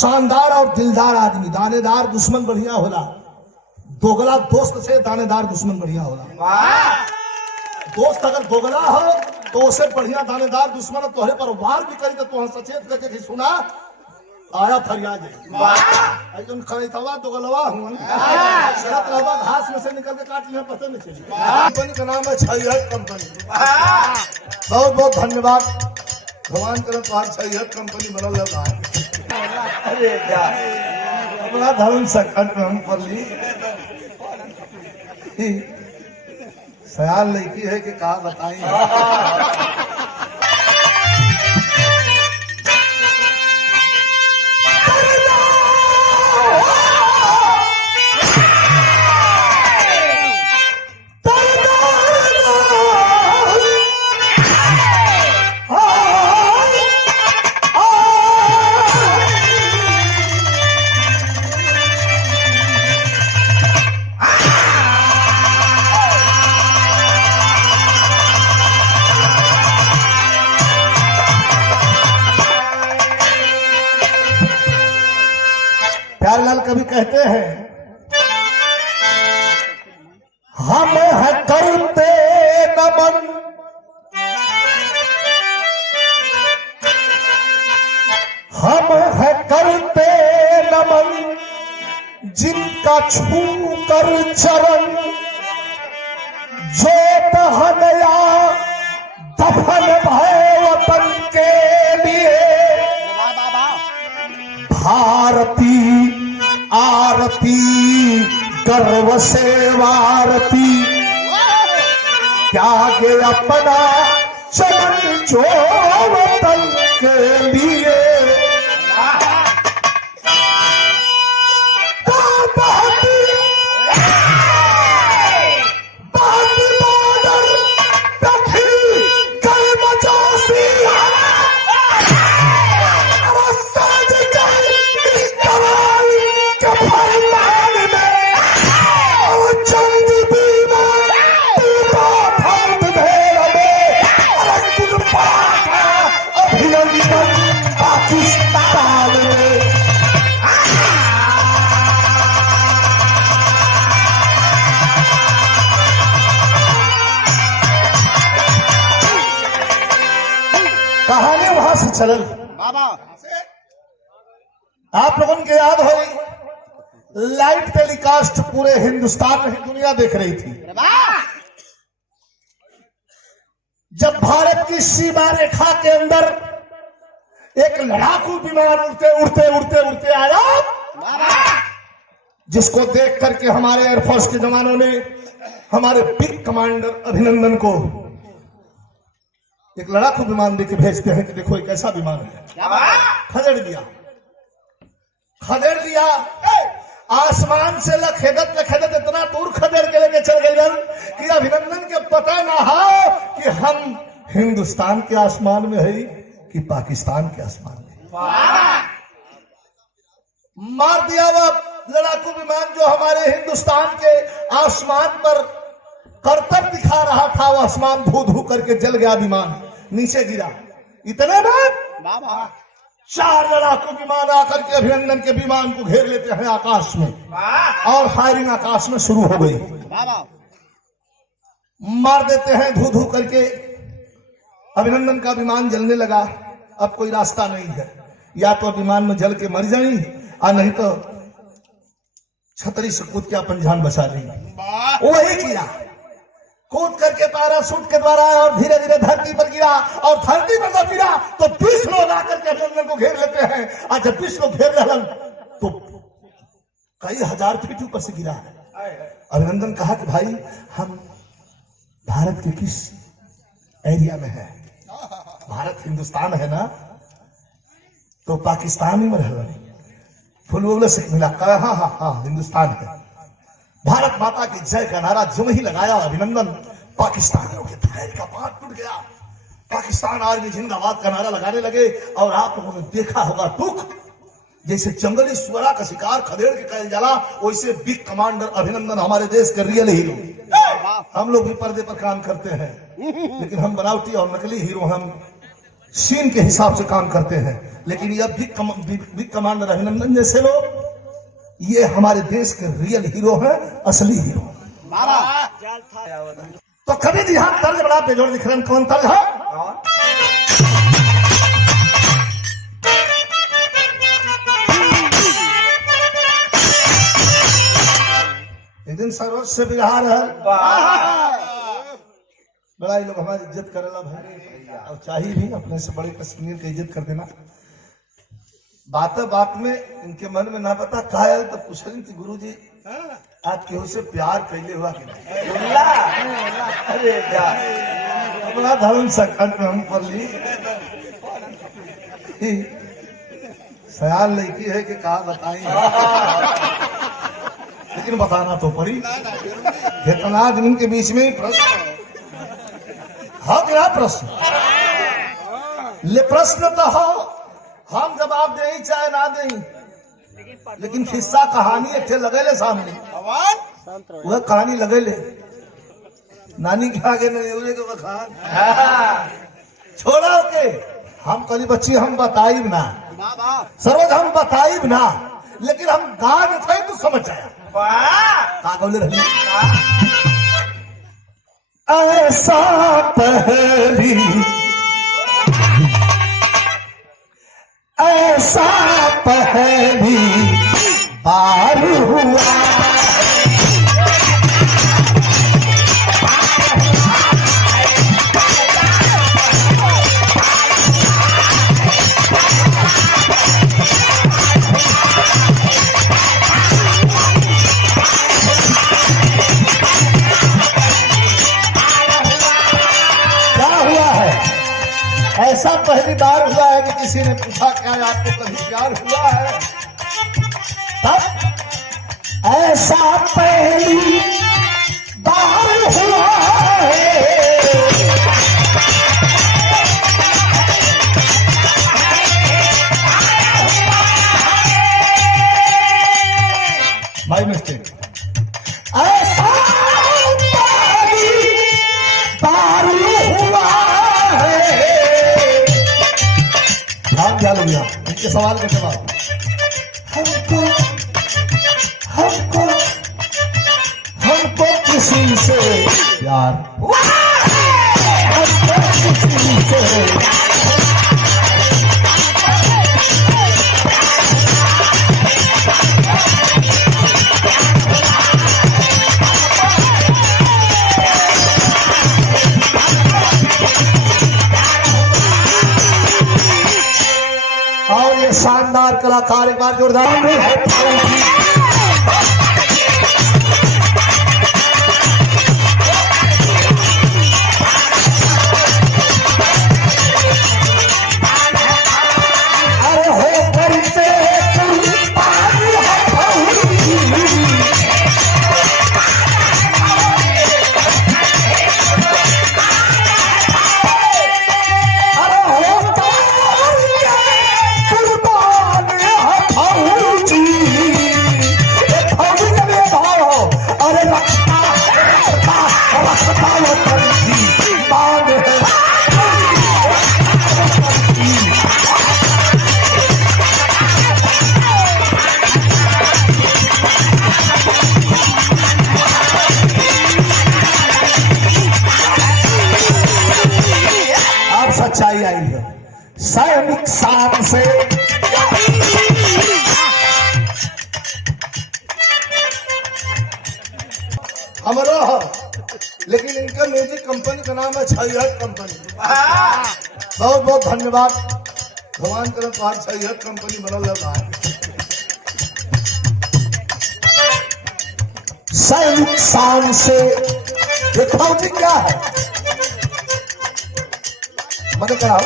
शानदार और दिलदार आदमी। दानेदार दुश्मन बढ़िया होला, दोगला दोस्त से दानेदार दुश्मन बढ़िया होला। दोस्त अगर दोगला हो तो उसे बढ़िया दानेदार दुश्मन तोहरे पर वार भी करी तो तुम सचेत करके कि सुना आया फरियाद एकदम खरीदवा दोगलवा हूँ शरत रहवा घास में से निकल के काट लिया पता नहीं चली। कंपनी का नाम है छैहट कंपनी। बहुत बहुत धन्यवाद। भगवान करे तो आज छैहट कंपनी बनल जाता है। अरे क्या बड़ा धर्म संकट में हम पर ली सयाल लड़की है कि कहा बताई। प्यारेलाल कवि कहते हैं हम है करते नमन हम है करते नमन जिनका छू कर चरण जो दहनया दफन भय वतन के लिए भारती आरती गर्व से वारती त्यागे अपना चमन जो वतन के लिए कहानी वहां से चलल बाबा। आप लोगों के याद हो लाइव टेलीकास्ट पूरे हिंदुस्तान में दुनिया देख रही थी जब भारत की सीमा रेखा के अंदर एक लड़ाकू विमान उड़ते उड़ते उड़ते उड़ते आया जिसको देख करके हमारे एयरफोर्स के जवानों ने हमारे बिग कमांडर अभिनंदन को एक लड़ाकू विमान देके भेजते हैं कि देखो एक ऐसा विमान है। खदेड़ दिया आसमान से लखेदत इतना दूर खदेड़ के लेके चल गए कि अभिनंदन के पता ना हो कि हम हिंदुस्तान के आसमान में है कि पाकिस्तान के आसमान में। मार दिया वह लड़ाकू विमान जो हमारे हिंदुस्तान के आसमान पर करतब दिखा रहा था। वो आसमान धू धू करके जल गया, विमान नीचे गिरा। इतने में 4 लड़ाकू विमान आकर के अभिनंदन के विमान को घेर लेते हैं आकाश में और फायरिंग आकाश में शुरू हो गई। मार देते हैं धू धू करके। अभिनंदन का विमान जलने लगा। अब कोई रास्ता नहीं है, या तो विमान में जल के मर जाए और नहीं तो छतरी से कूद के अपन जान बचा ली। वही किया, कूद करके पैराशूट के द्वारा और धीरे धीरे धरती पर गिरा और धरती पर जब गिरा तो 20 लोग आकर के अभिनंदन को घेर लेते हैं। और जब 20 लोग घेर रहे तो कई हजार फीट ऊपर से गिरा है। अभिनंदन कहा कि भाई हम भारत के किस एरिया में है? भारत हिंदुस्तान है ना, तो पाकिस्तान में रह फुल से मिला। कहा हाँ हाँ हाँ हिंदुस्तान है। भारत माता की जय का नारा जो ही लगाया अभिनंदन, पाकिस्तानियों के धैर्य का बांध टूट गया। पाकिस्तान आर्मी जिंदाबाद का नारा लगाने लगे। और आप लोगों ने देखा होगा दुख, जैसे जंगली सुअरा का शिकार खदेड़ के कल जाला, वैसे बिग कमांडर अभिनंदन हमारे देश के रियल हीरो। हम लोग भी पर्दे पर काम करते हैं, लेकिन हम बनावटी और नकली हीरो हम सीन के हिसाब से काम करते हैं, लेकिन ये बिग कमांडर अभिनंदन जैसे लोग ये हमारे देश के रियल हीरो हैं, असली हीरो। तो कभी जी हाँ तर्ज बड़ा बेजोड़ दिख रहे हैं, कौन तर्ज है? एक दिन सरोज से बिहार है, बड़ा ही लोग हमारी इज्जत करेला भाई, और चाहिए भी अपने से बड़े कश्मीर की इज्जत कर देना। बात में इनके मन में ना पता कायल तो पूछ रही थी, गुरु जी आप केहू से प्यार कैले हुआ कि नहीं? अरे क्या अपना धर्म संकट में हम पर ली सयाल लड़की है कि कहा बताई, लेकिन बताना तो पड़ी। इतना दिन के बीच में प्रश्न हाँ क्या प्रश्न, ले प्रश्न तो हो, हम जवाब दे चाहे ना दें, लेकिन किस्सा कहानी एक लगे ले सामने, वह कहानी लगे ले नानी के आगे नहीं के बखान छोड़ा के हम कली बच्ची हम बताइब ना सरोज, हम बताइब ना, लेकिन हम गान थे तो समझ आया का बोले रही। ऐसा पहली ऐसा पहली बार हुआ, ऐसा पहली बार हुआ है कि किसी ने पूछा क्या आपको कभी प्यार हुआ है? तब ऐसा पहली बार हुआ है, बाय मिस्टेक, ऐसा पहली बार हुआ है। क्या लोग इनके सवाल का जवाब, हमको हमको हमको किसी से प्यार, हमको किसी से और ये शानदार कलाकार एक बार जोरदार अरे हो करते सच्चाई आई है सैनिक शान से। हमारा लेकिन इनका म्यूजिक कंपनी का नाम है छैहट कंपनी। बहुत बहुत धन्यवाद, भगवान करें तो छैहट कंपनी बनल रहा है। सैनिक शान से देखो जी क्या है, मदद कराओ,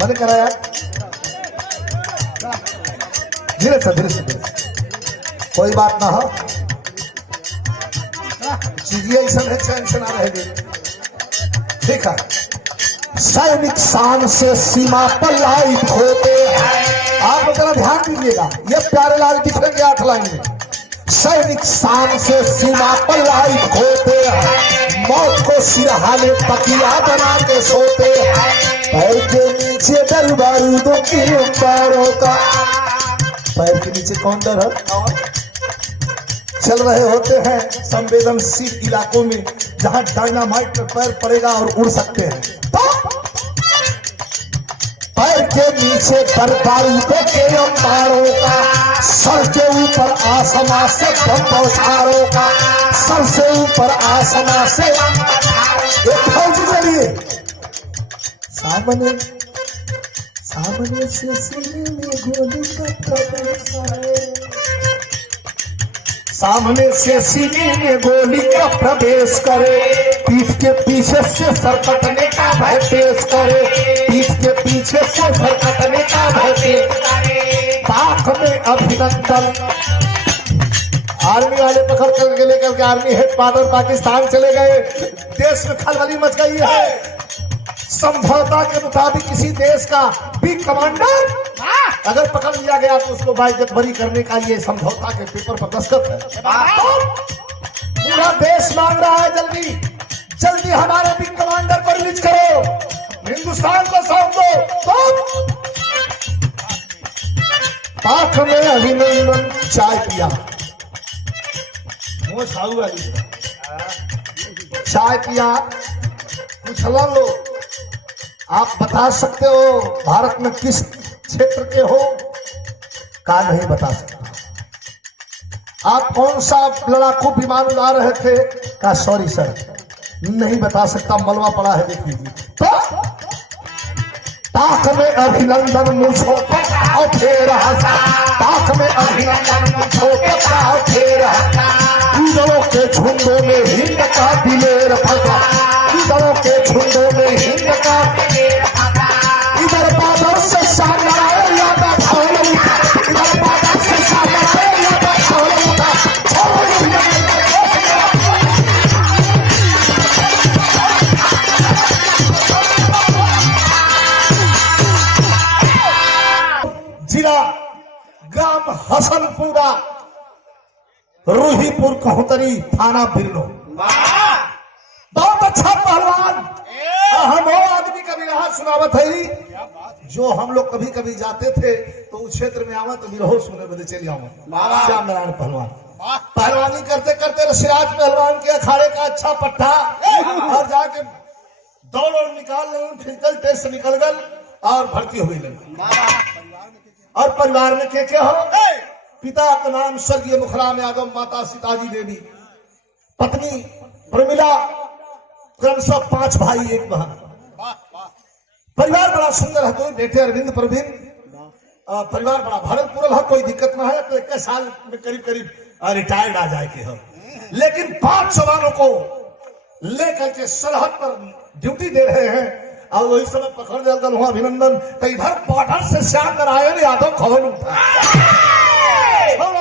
मदद कराया धीरे से कोई बात ना हो, चीजें ऐसा है चैन से ना रहेगी। ठीक है, सैनिक शान से सीमा पर लाइट होते हैं। आप जरा ध्यान दीजिएगा, ये प्यारे लाल दिखेंगे 8 लाइन में। सैनिक शान से सीमा पर लाइट होते हैं, मौत को सिरहाने तकिया बना के सोते हैं, पैर के नीचे डर बारूदों की पैरों का। पैर के नीचे कौन डर है? चल रहे होते हैं संवेदनशील इलाकों में जहां डायनामाइट पर पैर पड़ेगा और उड़ सकते हैं, तो पैर के नीचे डर बारूदों के अंबारों का, सर के ऊपर आसमां से बौछारों का, सर से ऊपर आसमां से एक फौज चलिए सामने सामने से सीने में गोली का प्रवेश है, सामने से सीने में गोली का प्रवेश करे, पीठ के पीछे से सरकटने का भय पेश करे, पीठ के पीछे से सरकटने का भय पेश करे। पाक में अभिनंदन। आर्मी वाले पकड़ करके लेकर के आर्मी हेडक्वार्टर पाकिस्तान चले गए, देश में खलबली मच गई है। समझौता के मुताबिक किसी देश का बिग कमांडर अगर पकड़ लिया गया तो उसको बाइज्जत बरी करने का ये समझौता के पेपर पर दस्तखत है। पूरा देश मांग रहा है जल्दी जल्दी हमारे बिग कमांडर को रिलीज करो, हिंदुस्तान को सौंप दो। पाक में अभिनंदन चाय पिया, चाय पिया, कुछ लो। आप बता सकते हो भारत में किस क्षेत्र के हो? का नहीं बता सकता। आप कौन सा लड़ाकू विमान उड़ा रहे थे? का सॉरी सर नहीं बता सकता, मलबा पड़ा है देख लीजिए। तो ताक में अभिनंदन मुझो और फेर हंसा, ताक में अभिनंदन मुझो और फेर हंसा, ईदलों के झुंडों में हिंद का दिलेर फंसा, ईदलों के झुंडों में हिंद का दिलेर फंसा। इधर बादल से सामने आए यादा फौल उठा, इधर बादल से सामने आए यादा फौल उठा, जिला ग्राम हसनपुरा, रूहीपुर कहोतरी, थाना बिरनो। बहुत अच्छा पहलवान। हम वो आदमी कभी रहा सुनावत है जो हम लोग कभी कभी जाते थे तो उस क्षेत्र में आवा तो विरहो सुने बदे चले आवा। श्याम नारायण पहलवान पहलवानी करते करते सिराज पहलवान के अखाड़े का अच्छा पट्टा और जाके दौड़ निकाल फिजिकल टेस्ट निकल गल और भर्ती हुई लगी। और परिवार में के हो? पिता का नाम स्वर्गीय मुखराम यादव, माता सीताजी देवी, पत्नी प्रमिला, क्रमशः 5 भाई 1 बहन। परिवार बड़ा सुंदर है, दो बेटे अरविंद प्रवीण। परिवार बड़ा भरत पूरल है, कोई दिक्कत ना है। तो 21 साल में करीब करीब रिटायर्ड आ जाए के हो। लेकिन 5 जवानों को लेकर के सरहद पर ड्यूटी दे रहे हैं और वही समय पकड़ दिया गया वहां अभिनंदन। तो इधर बॉर्डर से श्याम नारायण यादव खबर उठा,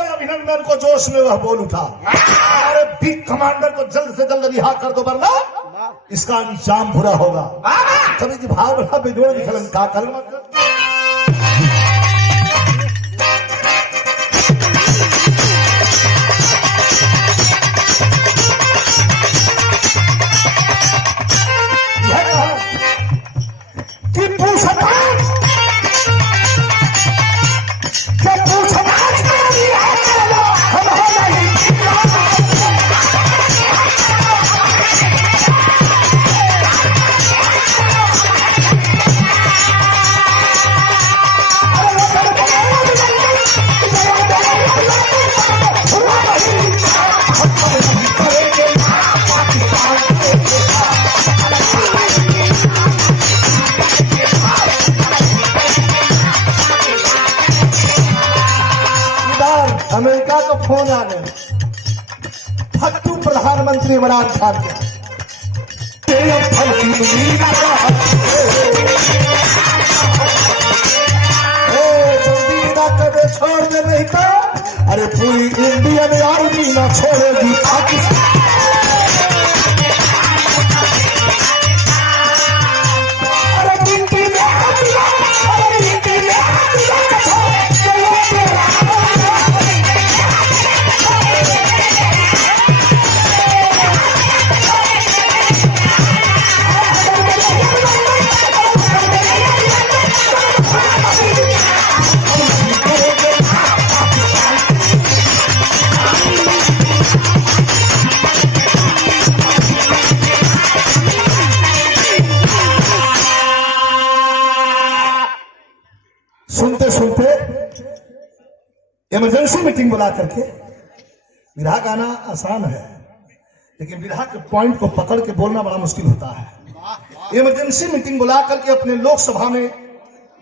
अभिनंदन को जोश में वह बोल उठा, अरे बिग कमांडर को जल्द से जल्द रिहा कर दो वरना इसका अंजाम बुरा होगा। कभी की भाव बड़ा बेजोड़ निकलन का कर अमेरिका को फोन आ गया, फट्टू प्रधानमंत्री इमरान खान के छोड़ दे नहीं तो अरे पूरी इंडियन आर्मी ना छोड़ेगी पाकिस्तान। इमरजेंसी मीटिंग बुला करके, विरहा गाना आसान है लेकिन विरहा के पॉइंट को पकड़ के बोलना बड़ा मुश्किल होता है। इमरजेंसी मीटिंग बुला करके अपने लोकसभा में,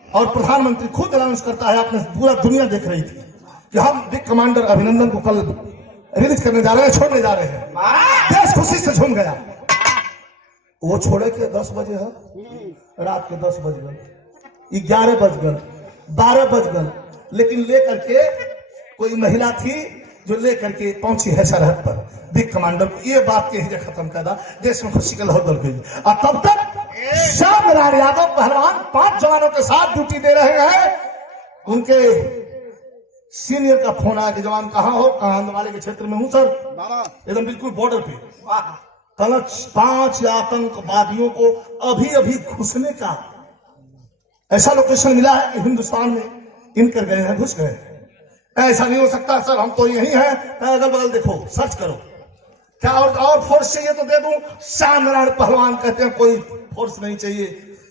और प्रधानमंत्री खुद अनाउंस करता है, आपने पूरा दुनिया देख रही थी कि हम बिग कमांडर अभिनंदन को कल रिलीज करने जा रहे हैं, छोड़ने जा रहे हैं। देश खुशी से झूम गया। वो छोड़े के 10 बजे है, रात के 10 बज गए, 11 बज गए, 12 बज गए, लेकिन लेकर के कोई महिला थी जो लेकर के पहुंची है सरहद पर बिग कमांडर को, ये बात के ही खत्म कर दा, देश में खुशी का लहर दौड़ गई। और तब तक श्याम नारायण यादव पहलवान 5 जवानों के साथ ड्यूटी दे रहे हैं। उनके सीनियर का फोन आया कि जवान कहाँ हो? कहाँ? वाले के क्षेत्र में हूं सर, एकदम बिल्कुल बॉर्डर पे। कल 5 आतंकवादियों को अभी अभी घुसने का ऐसा लोकेशन मिला है कि हिंदुस्तान में इन कर गए हैं, घुस गए। ऐसा नहीं हो सकता सर, हम तो यही हैं। अगल बगल देखो, सर्च करो, क्या और फोर्स चाहिए तो दे दूं। श्याम नारायण पहलवान कहते हैं कोई फोर्स नहीं चाहिए,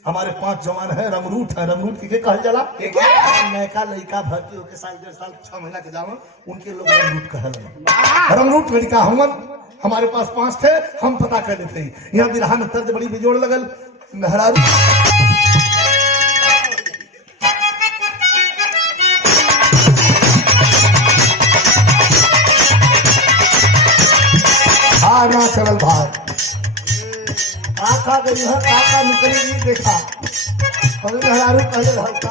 हमारे 5 जवान है, रंगरूट है। रंगरूट की कहल जाला, नयका लड़का भर्ती होकर साल 1.5 साल 6 महीना के जावन, उनके लोग रंगरूट कहल। रंगरूट लड़का हमन, हमारे पास 5 थे, हम पता कर देते हैं। यहाँ बिरहा में तर्ज बड़ी बेजोड़ लगल। मेहरारू आना चल भाग, काका गई है, काका निकली नहीं देखा, मेहरारू पहले हल्का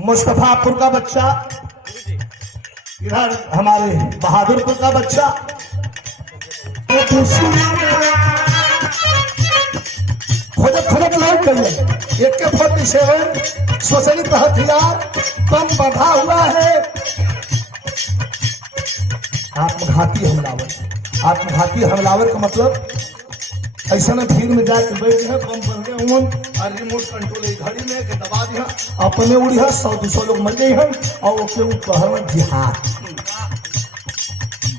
मुस्तफापुर का बच्चा, इधर हमारे बहादुरपुर का बच्चा, खोजत लौट गई। AK-47 स्वचालित हथियार बम बंधा हुआ है। आत्मघाती हमलावर, आत्मघाती हमलावर का मतलब ऐसा ना भीड़ में जाकर बैठ गए, बम बन गए और रिमोट कंट्रोल घड़ी में के दबा दिया, अपने उड़ी है, 100-200 लोग मर गए हैं। और उसके ऊपर में जिहाद।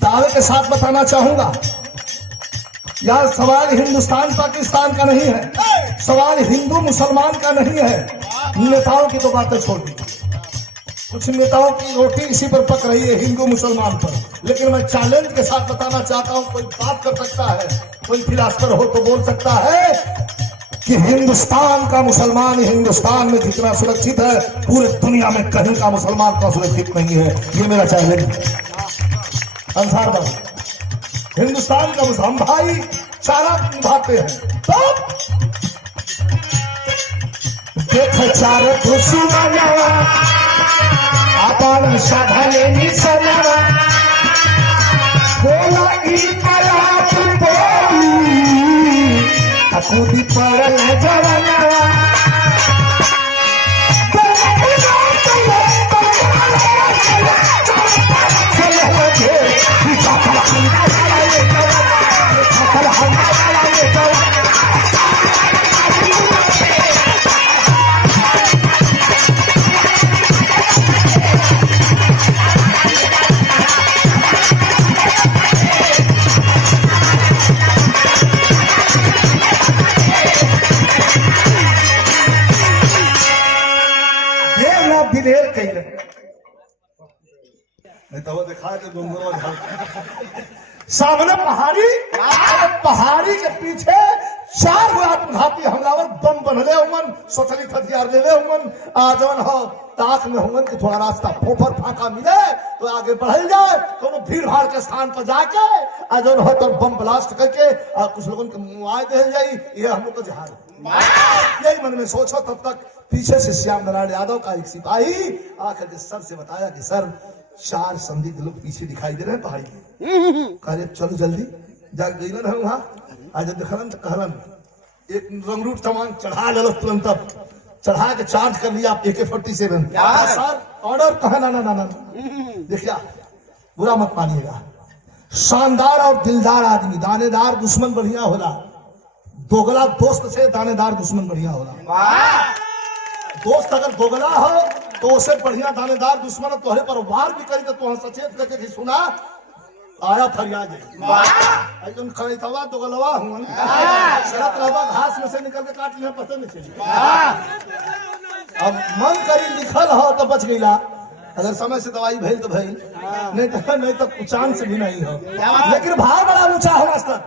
दावे के साथ बताना चाहूंगा, यार सवाल हिंदुस्तान पाकिस्तान का नहीं है, सवाल हिंदू मुसलमान का नहीं है, नेताओं की तो बातें छोड़ दी, कुछ नेताओं की रोटी इसी पर पक रही है, हिंदू मुसलमान पर। लेकिन मैं चैलेंज के साथ बताना चाहता हूं, कोई बात कर सकता है, कोई फिलासफर हो तो बोल सकता है कि हिंदुस्तान का मुसलमान हिंदुस्तान में जितना सुरक्षित है पूरे दुनिया में कहीं का मुसलमान का सुरक्षित नहीं है। ये मेरा चैलेंज है। अंसार भाई, हिंदुस्तान का हम भाई चारा निभाते हैं तो देख चार दुश्मनवा अपन साधने निसनवा बोला इनकलाब बोली अकूदी पड़ल जवनवा नहीं तो वो दिखा के सामने पहाड़ी, पहाड़ी के पीछे 4 आत्मघाती हमलावर बम बनले हुमन, सोचली हथियार ले ले हुमन। आजवन हो ताक में हुमन कि थोड़ा रास्ता फोफर फाका मिले तो आगे बढ़ल जाए, तो भीड़ भाड़ के स्थान पर जाके आजवन हो तो बम ब्लास्ट करके और कुछ लोगों के मुआवजा दे जाई। ये हम लोग का जहाज यही मन में सोचो। तब तक पीछे से श्याम नारायण यादव का एक सिपाही आकर के सर से बताया कि सर 4 संदिग्ध लोग पीछे दिखाई दे रहे हैं पहाड़ी के। कहे चलो जल्दी जाग गई ना वहां आज देखलन तो कहलन एक रंगरूट सामान चढ़ा ले तुरंत, चढ़ा के चार्ज कर लिया AK-47। सर ऑर्डर कहा ना ना ना ना देखिए बुरा मत मानिएगा, शानदार और दिलदार आदमी, दानेदार दुश्मन बढ़िया होला, दोगला दोस्त से दानेदार दुश्मन बढ़िया होला। दोस्त अगर दोगला हो तो उससे बढ़िया दानेदार दुश्मन तोहरे पर वार भी करी तो तुम सचेत करके कि सुना आया फरियाद एकदम खरीदवा दोगलवा हुआ सड़क रहवा घास में से निकल के काट लिया पता नहीं चली। अब मन करी लिखल हो तो बच गईला, अगर समय से दवाई भेल तो भेल, नहीं तो चांस भी नहीं हो। लेकिन भाव बड़ा ऊंचा हो मास्टर।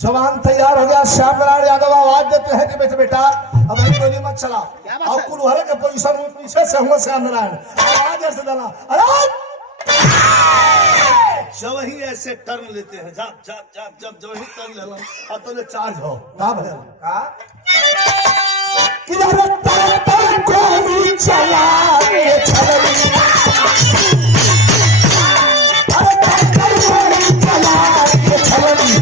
जवान तैयार हो गया, श्याम नारायण यादव आवाज देते हैं कि बेटे बेटा अब एक गोली मत चला, और कुलहरे के पोजीशन में पीछे से हुआ श्याम नारायण आवाज ऐसे डाला, अरे जब ही ऐसे टर्न लेते हैं जब जब जब जब जो ही टर्न लेला और तो चार्ज हो का भैया का किधर तर गोली चला के छलनी अरे तर गोली चला के छलनी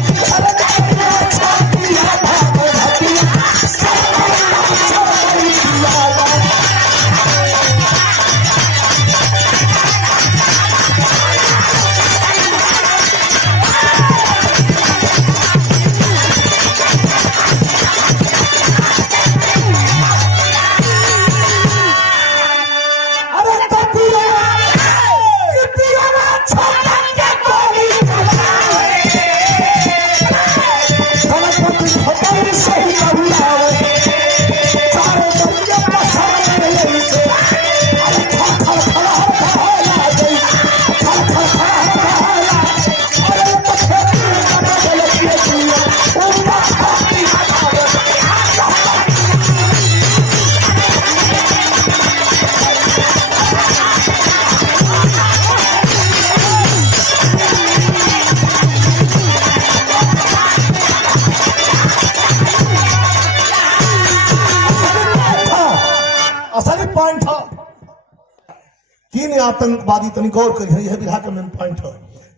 आतंकवादी तनिक और करिए, यह विधा का मेन पॉइंट है।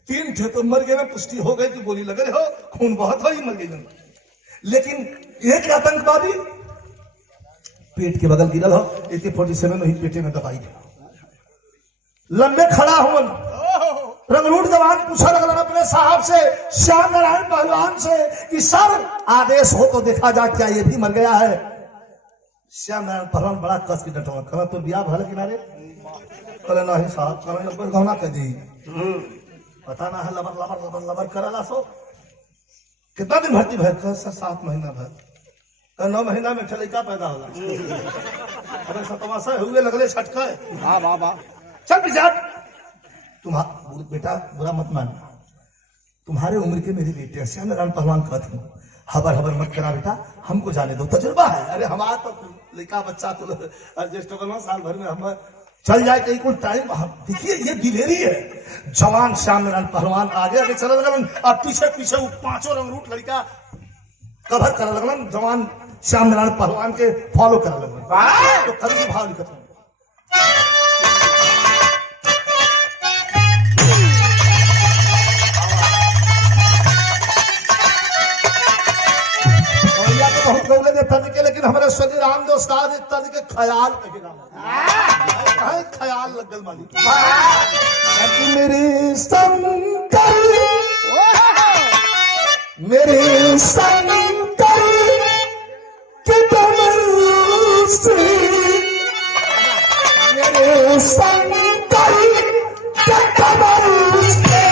3 थे तो मर गए में पुष्टि हो गई कि गोली लगे हो खून बहुत हो ही मर गई। लेकिन एक आतंकवादी पेट के बगल गिरल हो, AK-47 में ही पेटे में दबाई गया। लंबे खड़ा हुआ रंगरूट जवान पूछा लगल अपने साहब से, श्याम नारायण पहलवान से कि सर आदेश हो तो देखा जा क्या ये भी मर गया है। श्याम नारायण पहलवान बड़ा कस की डटवा कहा तो बिया भले किनारे बोले नहीं साहब कमें लबर गौना कर दी पता ना है लबर लबर लबर लबर करला सो कितना दिन भर्ती भर कर 7 महीना भर 9 महीना में लड़का पैदा होला अरे सतवासा हुए लगले छटका वाह वाह वाह चल पिछाड़ तुम्हारा बेटा बुरा मत मानना तुम्हारे उम्र के मेरी बेटे श्यामनारायण पहलवान कहती हूँ हबर हबर मत करा बेटा हमको जाने दो तजुर्बा है अरे हमारा तो लड़का बच्चा तो एडजस्ट होगा साल भर में हम चल जाए कहीं कोई टाइम देखिए ये दिलेरी है जवान श्यामनारायण पहलवान आगे आगे चल लगन और पीछे पीछे वो 5 रंग रूट लड़का कवर कर लगन जवान श्यामनारायण पहलवान के फॉलो कर लगन तो कभी भाव लिखत बहुत गौले देता के लेकिन हमारे स्वदी राम दोस्ताद इतना के ख्याल ख्याल लग गल मालिक मेरे शंकर के कमर से मेरे शंकर के कमर से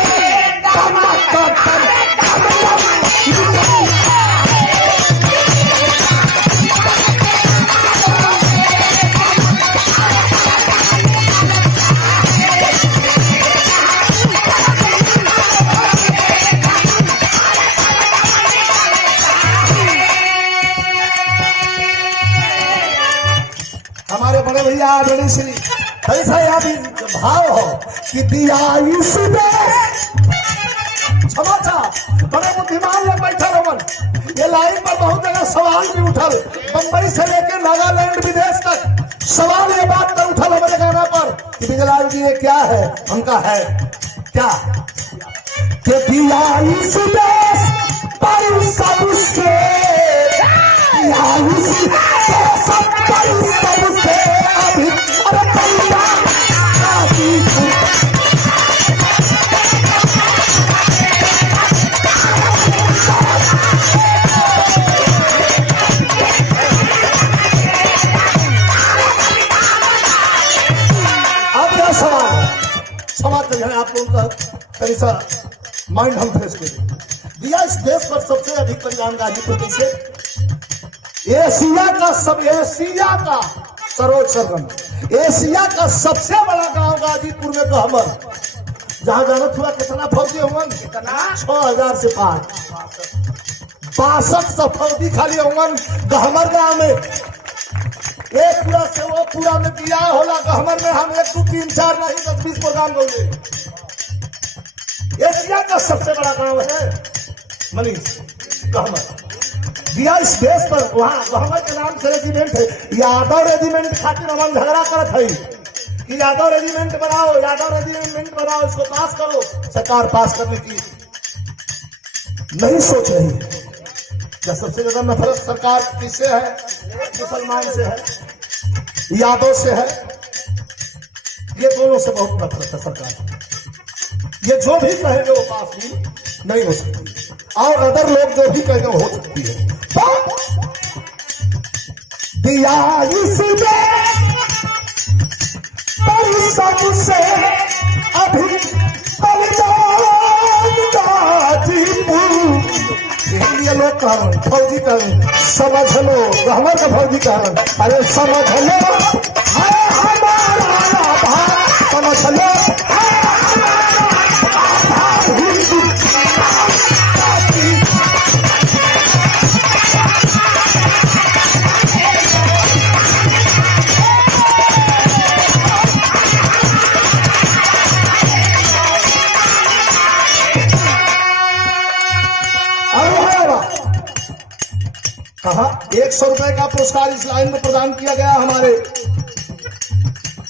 हमारे बड़े भैया आदरणीय श्री ऐसा याद भाव हो कि दिया इस समाचार बड़े बुद्धिमान लोग बैठे रोमन ये लाइन पर बहुत जगह सवाल भी उठल बंबई से लेकर नागालैंड विदेश तक सवाल ये बात पर उठल हमारे गाना पर कि बिजलाल जी ये क्या है उनका है क्या कि दिया इस देश पर सबसे दिया इस देश पर सबसे अभी अरे आप लोगों का कैसा माइंड हम फ्रेश करें दिया इस देश पर सबसे अधिक कल्याण गाजीपुर से एशिया का सरोज सरगम एशिया का सबसे बड़ा गांव गाजीपुर में गहमर जहां जानत हुआ कितना फौजी होंगे कितना 6000 से 62 फौजी खाली होंगे गहमर गांव में एक पूरा से वो पूरा में दिया होला गहमर में हम 1 2 3 4 नहीं 10 20 प्रोग्राम बोले एशिया का सबसे बड़ा गांव है मनीष गहमर दिया इस देश पर वहां गहमर के नाम से रेजिमेंट है यादव रेजिमेंट खातिर हम झगड़ा करत है कि यादव रेजिमेंट बनाओ इसको पास करो सरकार पास करने की नहीं सोच रही है सबसे ज्यादा नफरत सरकार किससे है मुसलमान से है यादव से है ये दोनों से बहुत नफरत है सरकार ये जो भी कहेंगे वो पास भी नहीं हो सकती और अदर लोग जो भी कहेंगे हो सकती है दिया सबसे अभी ये लोग कारण फौजी कारण समझ लो हमारे का फौजी कारण अरे समझ लो समझ लो कहा 100 रुपए का पुरस्कार इस लाइन में प्रदान किया गया हमारे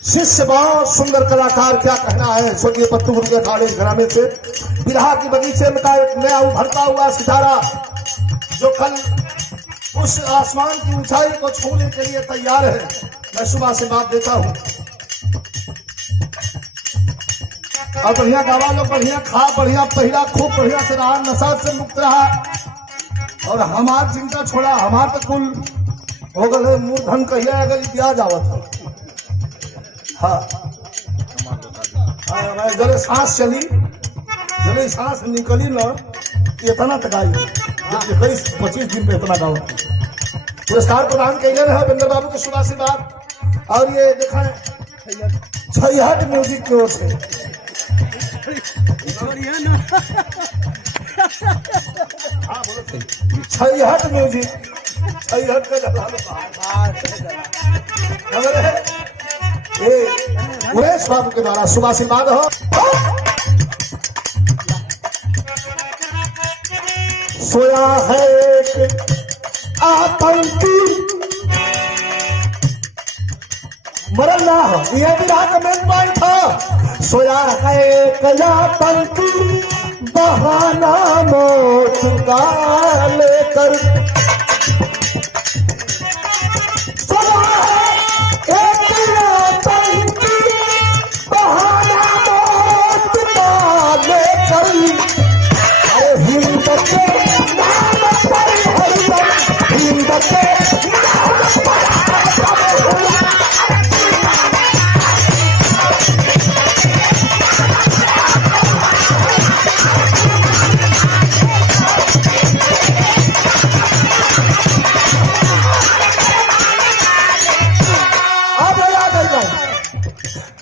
शिष्य बहुत सुंदर कलाकार क्या कहना है स्वर्गीय पत्तूपुर के अखाड़े घराने से बिरहा की बगीचे में का एक नया उभरता हुआ सितारा जो कल उस आसमान की ऊंचाई को छूने के लिए तैयार है मैं सुबह से बात देता हूं और बढ़िया गावा लो बढ़िया खा बढ़िया पहला खूब बढ़िया से रहा नशा से मुक्त रहा और हमार चिंता छोड़ा हमार तो कुल हो गए मूर्धन कहिए अगर ब्याज आवत हाँ जब सांस चली, जब सांस निकली ना इतना तक आई 21-25 दिन पे इतना गाँव पुरस्कार प्रदान कैले रहे बिंदर बाबू के शुभ आशीर्वाद। और ये देखा छैहट म्यूजिक की ओर से छैहट म्यूजिक, छैहट का ये उमेश बाबू के द्वारा शुभ आशीर्वाद हो। सोया है एक आतंकी, मरल ना हो, यह भी रहा का मेन पॉइंट था। सोया है एक आतंकी, बहाना मौत का लेकर, सोया है एक आतंकी, बहाना मौत का लेकर, हिंद के नाम पर हरदम, हिंद के नाम पर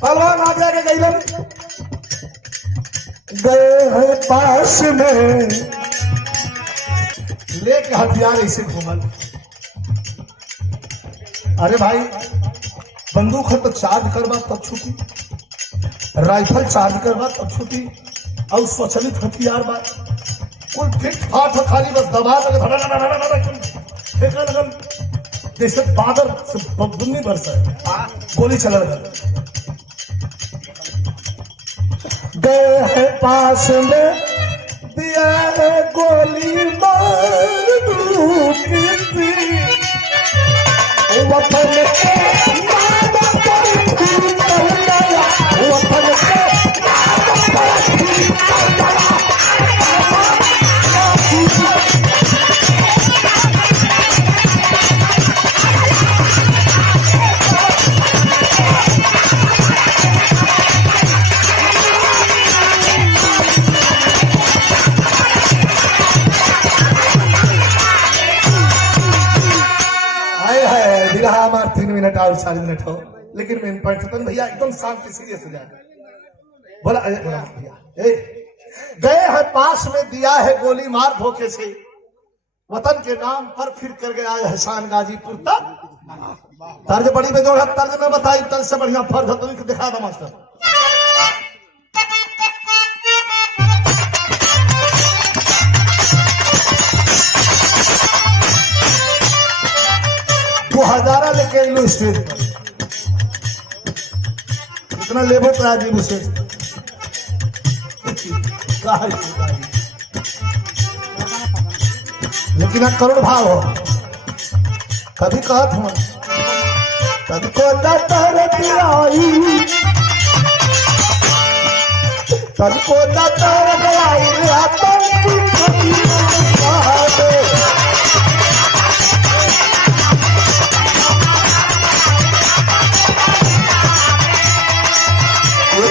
पहलवान आगे आगे गईलन, गए हैं पास में लेके हथियार ऐसे घूमल। अरे भाई बंदूक है तो चार्ज करवा तब छुट्टी, राइफल चार्ज करवा तब छुट्टी, और स्वचलित हथियार बा कोई फिट फाट खाली बस दबा फेंका लगन जैसे बादल से बुन्नी बरसा गोली चला लगा। गए है पास में दिया है गोली मार दूंगी थी, वतन के नाम पर खून बहाया, वतन के नाम पर खून बहाया। हमारे 3 मिनट और 4 मिनट हो, लेकिन मेन पॉइंट सतन भैया एकदम शांति सीरियस हो जाए। बोला भैया गए हैं पास में दिया है गोली मार धोखे से, वतन के नाम पर फिर कर गया एहसान गाजीपुर तक। तर्ज बड़ी बेजोड़ है, तर्ज में बताई तर्ज से बढ़िया फर्ज है तो दिखा दो मास्टर। 2000 लेके लो स्टेज पर, इतना लेबर तो आजीब स्टेज लेकिन आप करोड़ भाव हो। कभी कहत हूँ कभी को कभी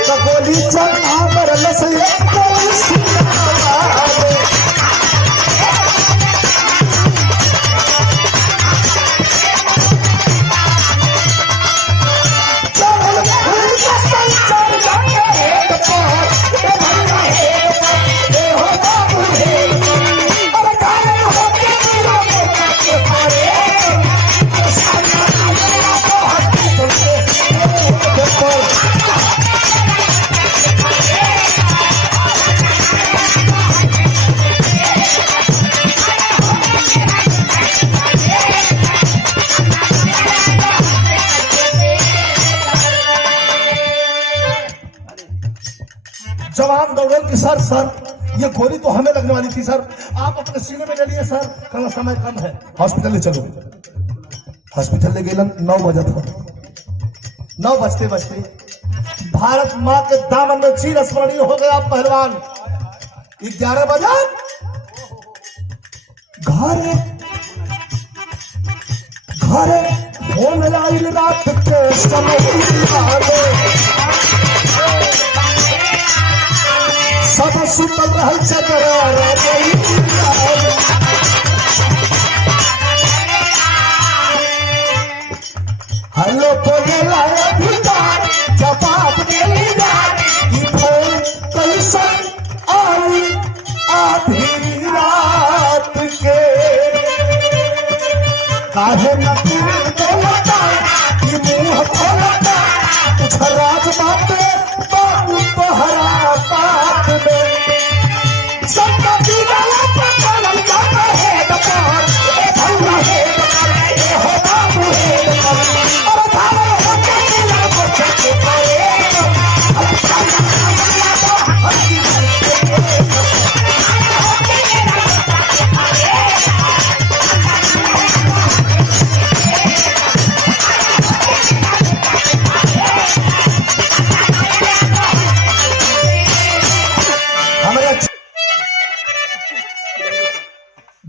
को गोली चढ़ा मरल से जवान दौड़ल कि सर ये गोली तो हमें लगने वाली थी सर, आप अपने सीने में ले लिए सर, कल समय कम है, हॉस्पिटल ले चलो। हॉस्पिटल ले गए 9 बजे था, 9 बजते बजते भारत माँ के दामन में चीर स्मरणीय हो गया पहलवान। 11 बजे घरे घरे होने लाई रात के समय सब सुतल रहल चकरार हेलो बोले लाया भीतर जवाब देली कैसन आई आधी रात के काहे न तू बोलता कि मुंह खोलता कुछ राज बाटे बाबू तोहरा बात में सबका दीवाना पर चलल जाता है दुकान ए भौरा है ए हो बाबू है और धारा हो जाए ना को चके पाए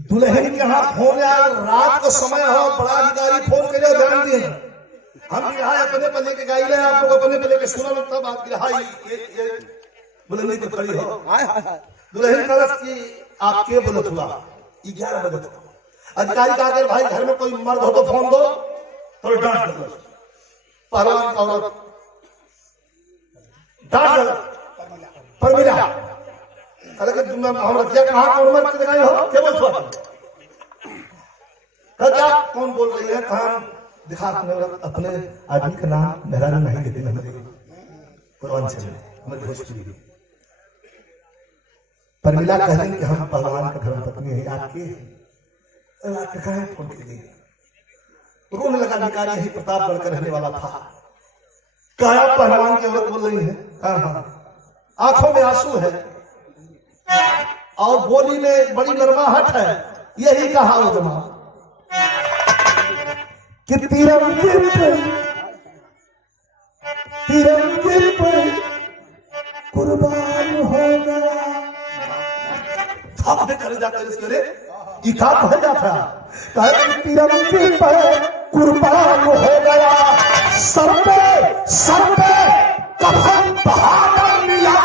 दुल्हन के हाथ फोन आया रात को समय हो बड़ा अधिकारी फोन करे ध्यान दिए हम यहाँ अपने पने के गाई ले आप लोग अपने पने के सुना तब आप गिरहाई ये बुलंदी पे खड़ी हो दुल्हन कलश की आप के बोलत हुआ 11 बजे अधिकारी का अगर भाई घर में कोई मर्द हो तो फोन दो तो डांट दो पहलवान औरत डांट दो पर मिला अलग हम रखिया कहाँ कौन मर्द के दिखाई हो क्या बोल क्या कौन बोल रही है कहाँ दिखा अपने आदमी का नाम मेहरानी नहीं लेते भोजपुरी पर मिला कहते कि हम पहलवान का धर्म पत्नी है आपके फोन के लिए रोने लगा अधिकारी ही प्रतापगढ़ का रहने वाला था कहा पहलवान की औरत बोल रही है आंखों में आंसू है और बोली में बड़ी नरमाहट है यही कहा वो जमा कि तिरंगे पर कुर्बान हो गया सब कर जाकर इसके लिए इखा कह जाता है तिरंगे पर कुर्बान हो गया सर पे कफन बहाकर मिला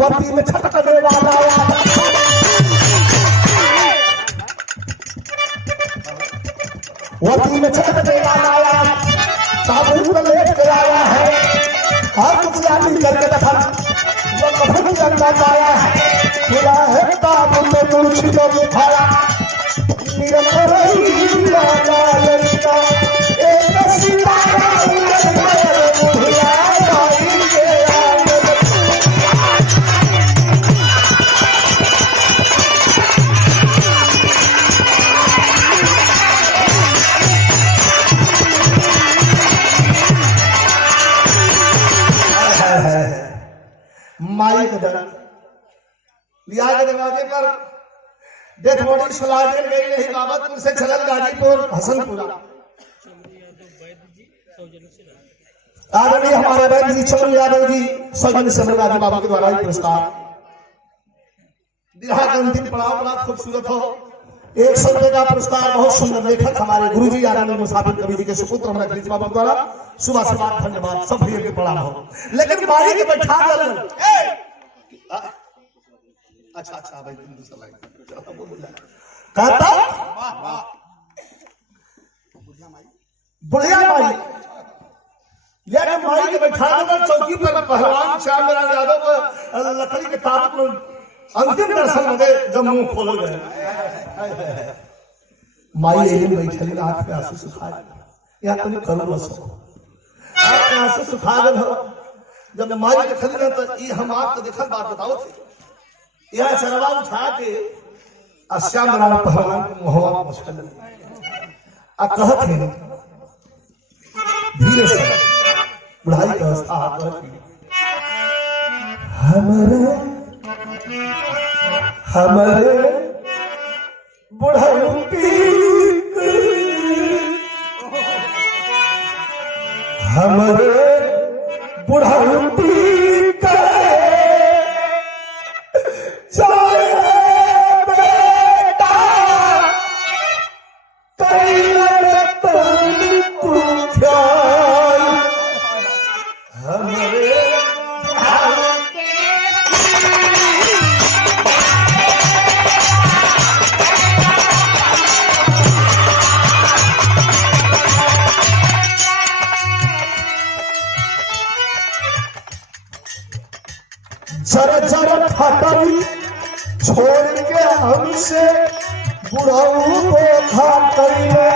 वर्दी में छटक दे वाला वर्दी में छटक दे वाला ताबूत में लेट के आया है हर कुछ यानी करके दफन वो कफन करना आया है खुला है ताबूत में तुलसी को उठाया निरंतर वाला लड़का एक सितारा माई के लिया के दरवाजे पर डेथ बॉडी सुलाकर गई नहीं बाबतपुर से चलल गाजीपुर हसनपुरा आदरणीय हमारे वैद्य जी चंद्र यादव जी सौजन्य से राजी बाबा के द्वारा पुरस्कार विवाह का अंतिम पड़ाव बड़ा खूबसूरत हो 100 रुपए का पुरस्कार बहुत सुंदर लेखक हमारे गुरुजी आदरणीय मुसाफिर कवि जी के सुपुत्र हमारे कृष्ण बाबा द्वारा सुबह से बात धन्यवाद सब भैया के पड़ा हो लेकिन मारी के बैठा अच्छा भाई दूसरा लाइन कहता बुढ़िया माई यानी माई के बैठा चौकी पर पहलवान श्यामलाल यादव को लकड़ी के ताबूत में अंतिम दर्शन लगे जब मुंह खोलो गए माई एलिन बैठली आंख पे आंसू सुखा या तुम करो बसो आंख पे आंसू सुखा गए जब माई के खली तो ये हम आप तो देखल बात बताओ थे यह सरवा उठा के श्यामलाल पहलवान मोहवा मुश्किल आ कहत है धीरे से बुढ़ाई की अवस्था हमारे बुढ़ाई माई छोड़ के हमसे बुढ़ऊ देखा करिए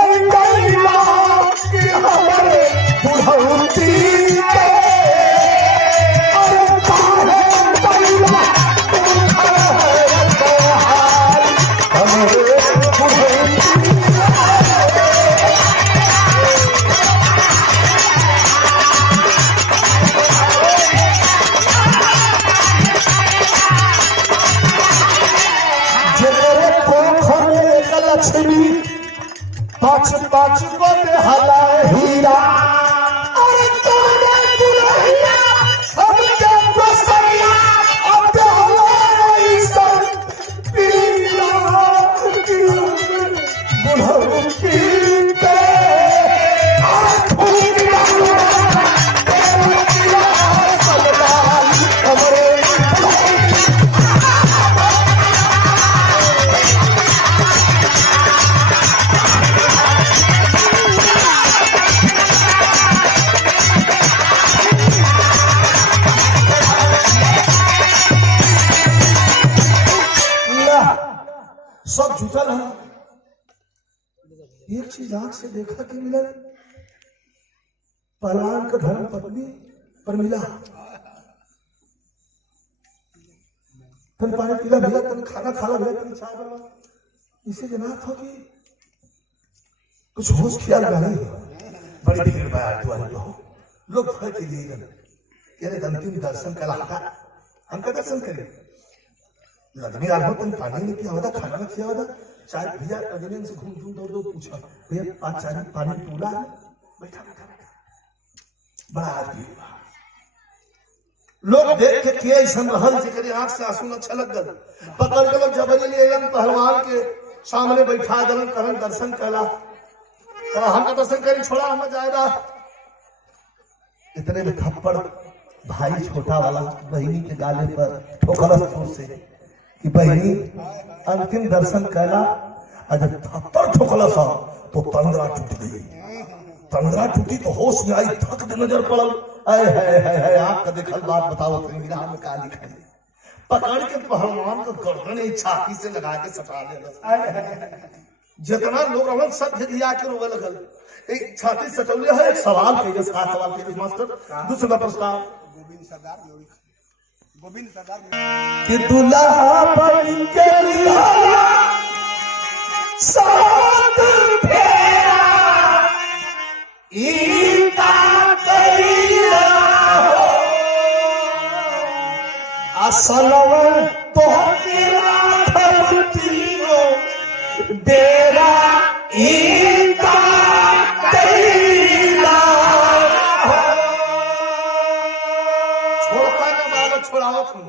अरे हमारे बुढ़ौती पाँच पाँच बन हला हीरा अरे तोरे दुल्हनिया हम के गोसैया अब हमारा सब पीला बुढ़ौती पे सब जुटल है। एक चीज आंख से देखा कि मिला पहलवान का धर्म पत्नी पर मिला तन पानी पीला भैया तन खाना खाला भैया तन चाय बना इसे जना था कि कुछ होश ख्याल नहीं बड़ी भीड़ में आज वाले लोग भर के लिए यानी अंतिम दर्शन कला हमका दर्शन करें लदमी आलू तन पानी नहीं किया होता खाना किया होता चाय भैया अजमेन से घूम घूम दौड़ दौड़ पूछा भैया पाँच चाय पानी तूला बैठा बैठा बैठा बड़ा आदमी लोग देख के किए ऐसन रहल जिकरी आंख से आंसू न छलक गल पकड़ के लोग जबरी ले एम पहलवान के सामने बैठा दलन करन दर्शन कैला कहा हम दर्शन करी छोड़ा हम जाएगा इतने में थप्पड़ भाई छोटा वाला बहनी के गाले पर ठोकरस जोर से कि बहनी अंतिम दर्शन कैला जब थप्पड़ ठोकला सा तो तंद्रा टूट गई तंद्रा टूटी तो होश में आई थक दे नजर पड़ल है आंख का देखल बात बताओ मेरा में का लिखा पकड़ के पहलवान को गर्दन एक छाती से लगा के सटा ले जितना लोग रहन सब धिया के रोवे लगल एक छाती सटौले है एक सवाल के सवाल के मास्टर दूसरा प्रश्न गोविंद सरदार कि दुल्हा बन के साथ फेरा ईता कइला असल में तोहरा खबतीरो डेरा ईता कइला छोड़ाओ तुम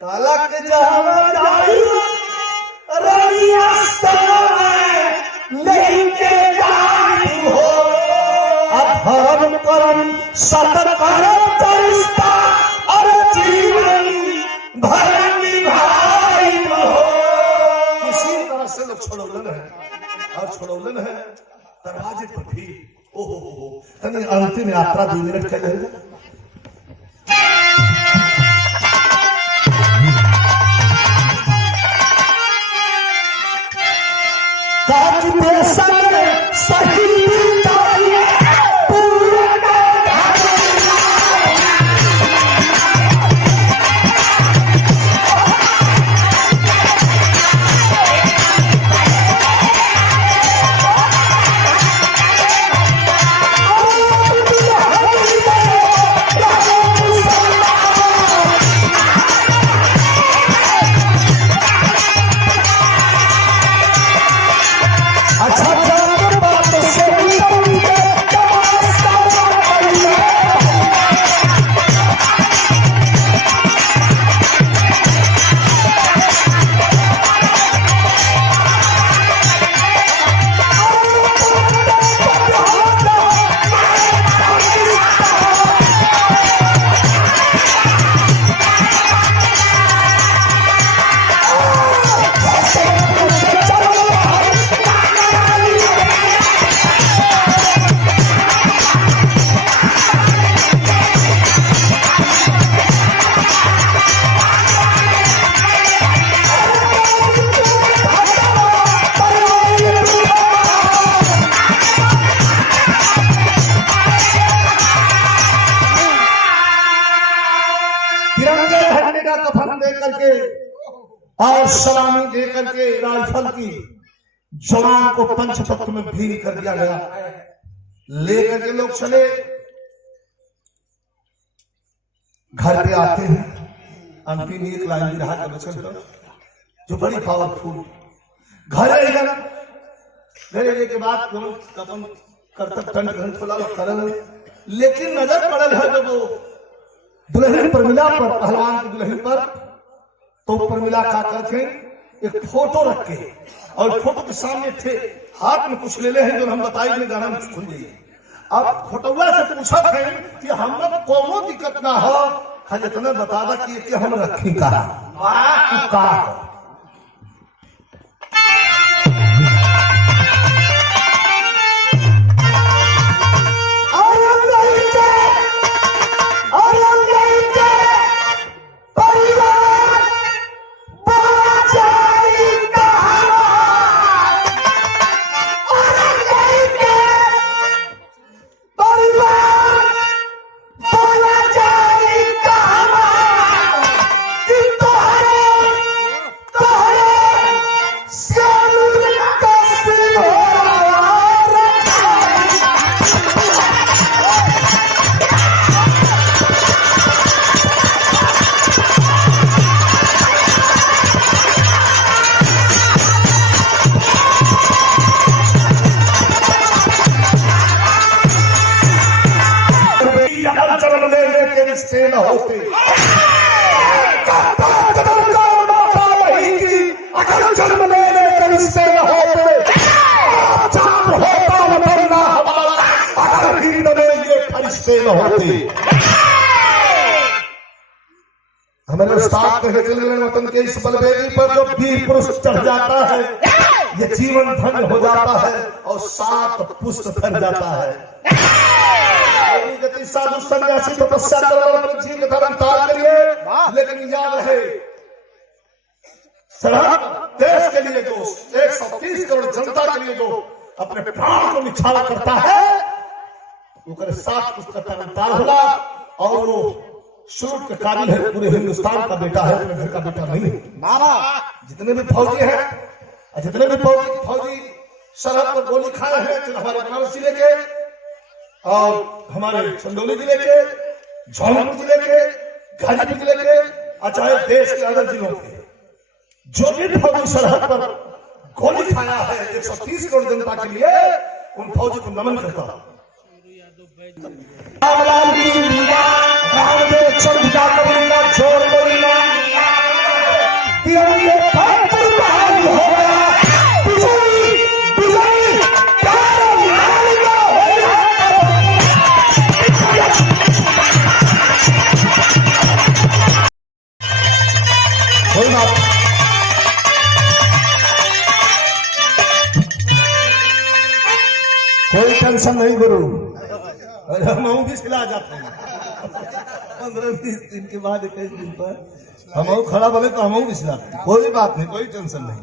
काला के जहां जाई रैया समय लेके जाई हो अब हम करम सतर करम रिश्ता और जीवन भर निभाई हो किसी तरह से लोग छोड़ौलन है और छोड़ौलन है दरवाजे पर भी ओहो तनी अंतिम यात्रा 2 मिनट के लिए सही अच्छा बात से करके और सलामी दे करके राइफल की जवान को पंचतत्व में भीन कर दिया गया। लेकर के लोग चले, घर पे आते हैं, अंतिम एक लाइन भी रहा था बचन का जो बड़ी पावरफुल। घर के बाद अपन कर्तव्य टंट घंट खुला करल, लेकिन नजर पड़ल है जब वो दुल्हन प्रमिला पर, पहलवान की दुल्हन पर, तो प्रमिला का करते एक फोटो रख के और फोटो के सामने थे हाथ में कुछ ले ले हैं जो हम बताएंगे गाना में खुल जाइए। अब फोटोवा से पूछा थे कि हम लोग कोनो दिक्कत ना हो, खाली इतना बता दा कि हम रखी का रिश्ते न होते, अगर जन्म लेने के रिश्ते न होते, होता वतन हमारा, अगर हिंद में ये फरिश्ते न होते। हमारे उस्ताद कहे चले वतन के इस बलवेदी पर जो वीर पुरुष चढ़ जाता है, ये जीवन धन्य हो जाता है और 7 पुष्ट फैल जाता है। साधु सन्यासी तपस्या जीवन धर्म त्याग करिए, लेकिन याद रहे सरहद देश के लिए जो 130 करोड़ जनता के लिए जो अपने प्राण को निछावर करता है, वो 7 पुस्तक का होला और वो शुरू के काबिल है, पूरे हिंदुस्तान का बेटा है, अपने घर का बेटा नहीं है। जितने भी फौजी हैं, जितने भी फौजी सरहद पर गोली खाए हैं, हमारे बनारस जिले के और हमारे चंदौली जिले के, जौनपुर जिले के, गाजीपुर जिले के, चाहे देश के अलग जिलों के, जो भी फौजी सरहद पर गोली खाया है 130 करोड़ जनता के लिए, उन फौजी को नमन करता हूं। कोई बात कोई टेंशन नहीं गुरु, हम भी सिला जाते हैं 15-20 दिन के बाद 21 दिन पर हम खड़ा बोले तो हम भी सिलाते हैं, कोई बात नहीं, कोई टेंशन नहीं।